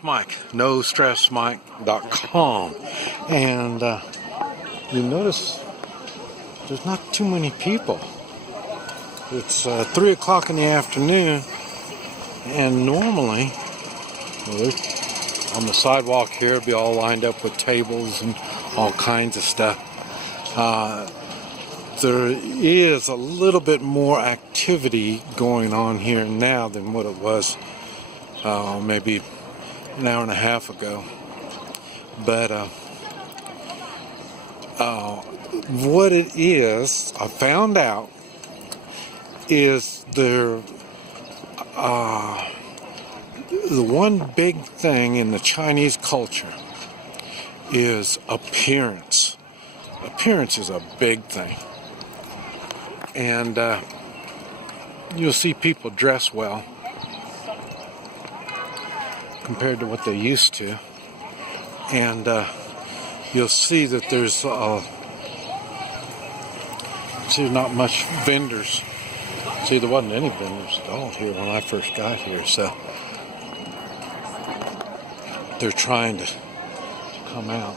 Mike, NoStressMike.com, and you notice there's not too many people. It's 3 o'clock in the afternoon, and normally, well, on the sidewalk here, it'll be all lined up with tables and all kinds of stuff. There is a little bit more activity going on here now than what it was maybe an hour and a half ago. But what it is, I found out, is the one big thing in the Chinese culture is appearance. Appearance is a big thing. And you'll see people dress well compared to what they used to. And you'll see that there's not much vendors. See, there wasn't any vendors at all here when I first got here, so they're trying to come out.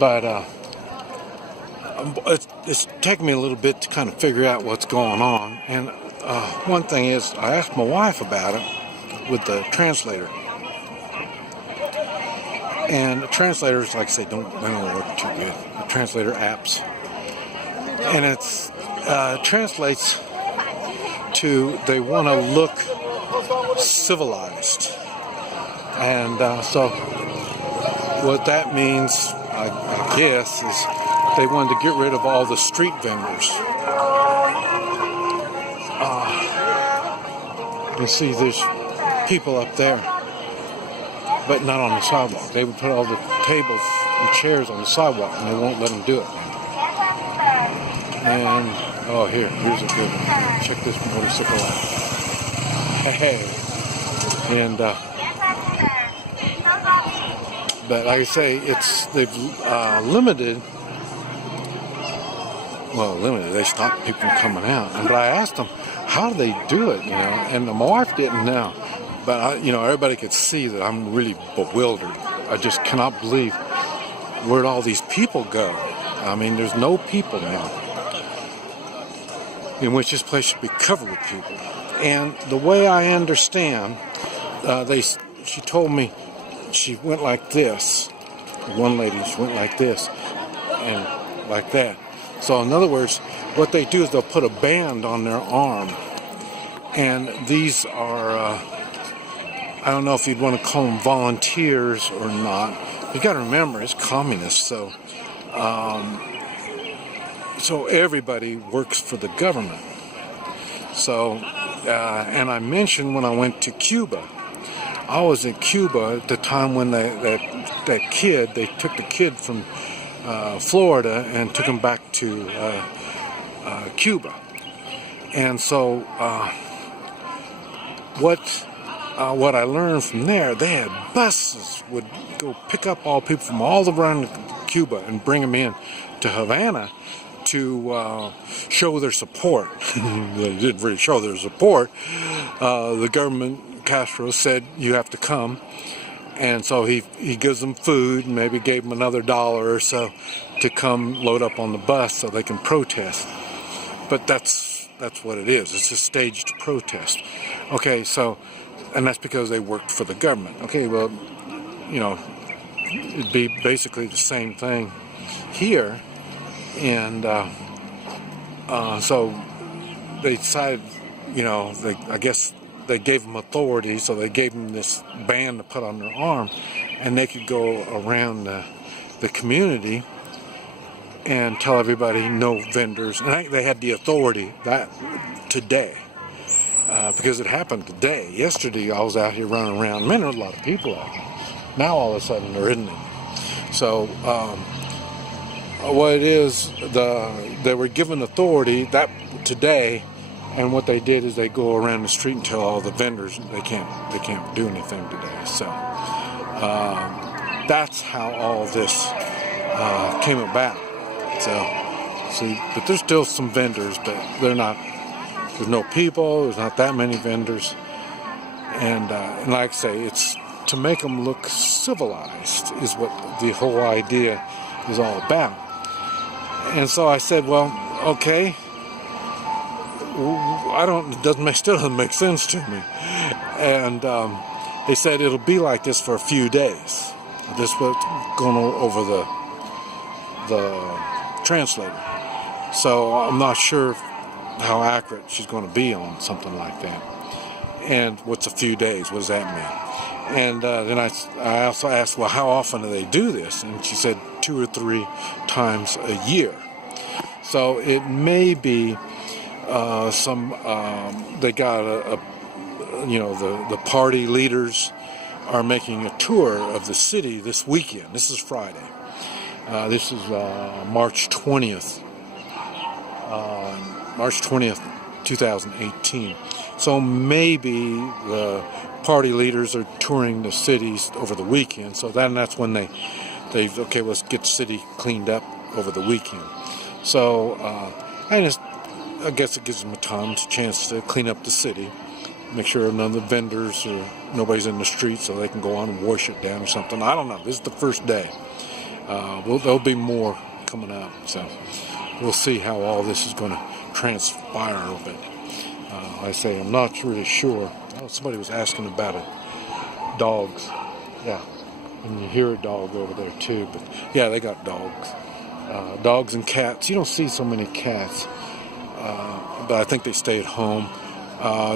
But it's taken me a little bit to kind of figure out what's going on. And one thing is, I asked my wife about it with the translator. And the translators, like I say, they don't work too good. The translator apps. And it's translates to, they want to look civilized. And so what that means, I guess, is they wanted to get rid of all the street vendors. You see, there's people up there, but not on the sidewalk. They would put all the tables and chairs on the sidewalk, and they won't let them do it. And, oh, here's a good one. Check this motorcycle out. Hey. And, but like I say, they've limited. They stopped people from coming out. But I asked them, how do they do it, And my wife didn't know. But, everybody could see that I'm really bewildered. I just cannot believe where'd all these people go. I mean, there's no people now, in which this place should be covered with people. And the way I understand, she told me she went like this. One lady, she went like this and like that. So in other words, what they do is they'll put a band on their arm. And these are, I don't know if you'd want to call them volunteers or not. You got to remember, it's communist, so everybody works for the government. So, and I mentioned when I went to Cuba, I was in Cuba at the time when they took the kid from Florida and took him back to Cuba. And so what I learned from there, they had buses would go pick up all people from all around Cuba and bring them in to Havana to show their support. They didn't really show their support. The government, Castro, said you have to come. And so he gives them food and maybe gave them another $1 or so to come load up on the bus so they can protest. But that's what it is. It's a staged protest. Okay, so, and that's because they worked for the government. Okay, well, it'd be basically the same thing here. And so they decided, I guess they gave them authority, so they gave them this band to put on their arm, and they could go around the community and tell everybody no vendors. And they had the authority that today, because it happened today. Yesterday I was out here running around. Man, there were a lot of people out here. Now all of a sudden there isn't any. So what it is, they were given authority that today. And what they did is they go around the street and tell all the vendors they can't do anything today. So that's how all this came about. So see, but there's still some vendors, but they're not. There's no people. There's not that many vendors. And like I say, it's to make them look civilized is what the whole idea is all about. And so I said, well, okay, still doesn't make sense to me. And they said it'll be like this for a few days. This was going over the translator. So I'm not sure how accurate she's going to be on something like that. And what's a few days? What does that mean? And then I also asked, well, how often do they do this? And she said 2 or 3 times a year. So it may be they got the party leaders are making a tour of the city this weekend. This is Friday. This is March 20th. March 20th, 2018. So maybe the party leaders are touring the cities over the weekend. So that's when they okay, let's get the city cleaned up over the weekend. So I guess it gives them a chance to clean up the city, make sure none of the vendors or nobody's in the street, so they can go on and wash it down or something. I don't know. This is the first day. There'll be more coming up, so we'll see how all this is going to transpire a little bit. I say I'm not really sure. Oh, somebody was asking about it. Dogs. Yeah. And you hear a dog over there too, but yeah, they got dogs. Dogs and cats. You don't see so many cats, but I think they stay at home.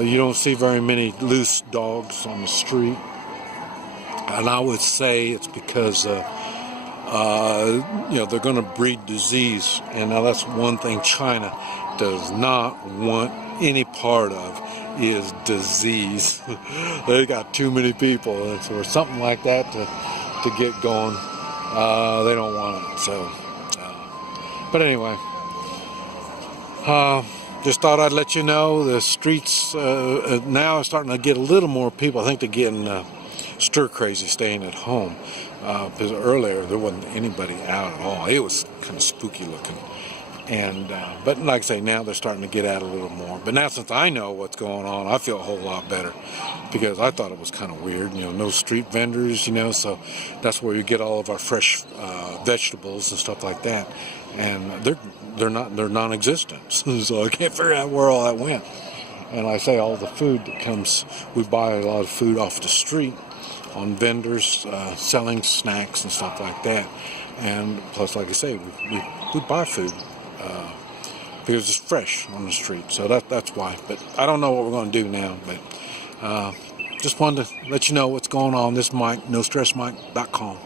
You don't see very many loose dogs on the street, and I would say it's because they're going to breed disease, and now that's one thing China does not want any part of is disease. They got too many people, and so something like that to get going, they don't want it. So, but anyway, just thought I'd let you know the streets now are starting to get a little more people. I think they're getting stir crazy staying at home, because earlier there wasn't anybody out at all. It was kind of spooky looking. And but like I say, now they're starting to get out a little more. But now since I know what's going on, I feel a whole lot better, because I thought it was kind of weird, no street vendors, so that's where you get all of our fresh vegetables and stuff like that, and they're non-existent. So I can't figure out where all that went. And I say all the food that comes, we buy a lot of food off the street on vendors selling snacks and stuff like that. And plus, like I say, we buy food because it's fresh on the street. So that's why. But I don't know what we're going to do now. But just wanted to let you know what's going on. This is Mike, NoStressMike.com.